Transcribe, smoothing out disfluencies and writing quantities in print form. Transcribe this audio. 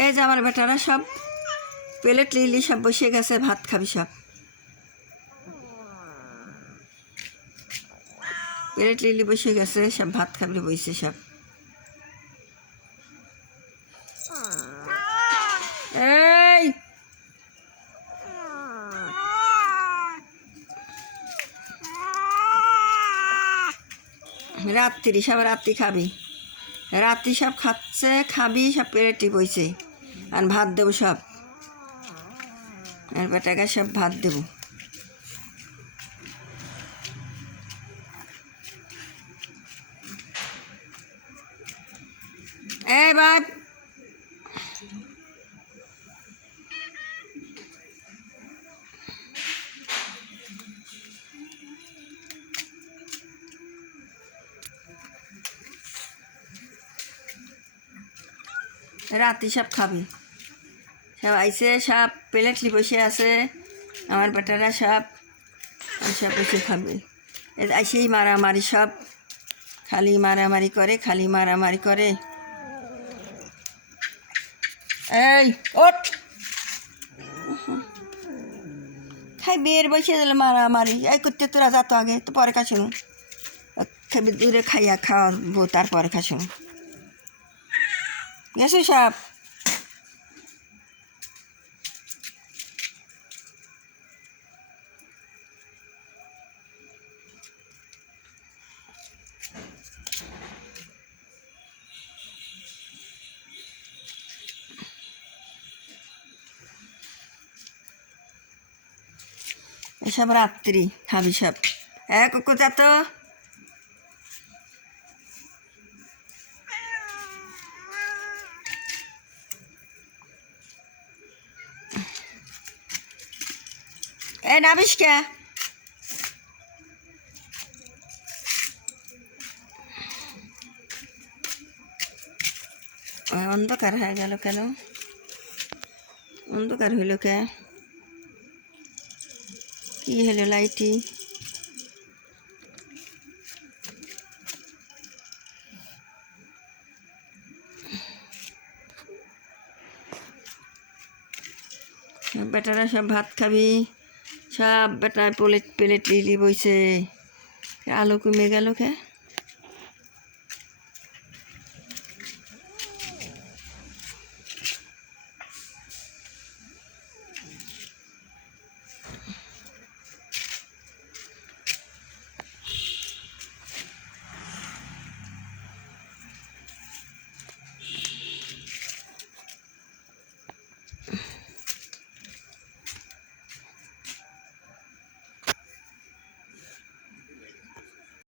এই যে আমার বেটারা সব প্লেট লিলি সব বসে গেছে, ভাত খাবি সব। প্লেট লিলি বসে গেছে, সব ভাত খাবি বসে সব। এই রাত্রি সব রাত্রি খাবি, রাত্রি সব খাচ্ছে, খাবি সব প্লেটই বইছে। আর ভাত দেবো সব, আর বেটাকে সব ভাত দেবো। এ বাপ রাত্রি সব খাবি, সব আইসে, সব প্লেটলি বসে আছে আমার বেটারা সব, সব বসে খাবে। আইসেই মারামারি সব, খালি মারামারি করে, খালি মারামারি করে। এই ওঠ, খাই বের বসে দিলে মারামারি। এই করতে তোরা যা তো আগে, তো পরে খাসুন, খাবি দূরে খাইয়া খাওয়াবো, তারপরে খাসুন। গেছো সব? এসব রাত্রি খাবি সব। এক কোথা তো এ নাবিস কে? অন্ধকার হয়ে গেল কেন? অন্ধকার হইল কে? কি হলো লাইটি? বেটারা সব ভাত খাবি, সব বেটা প্লেট প্লেট লিলি বইছে। আলো কমে গেল কে?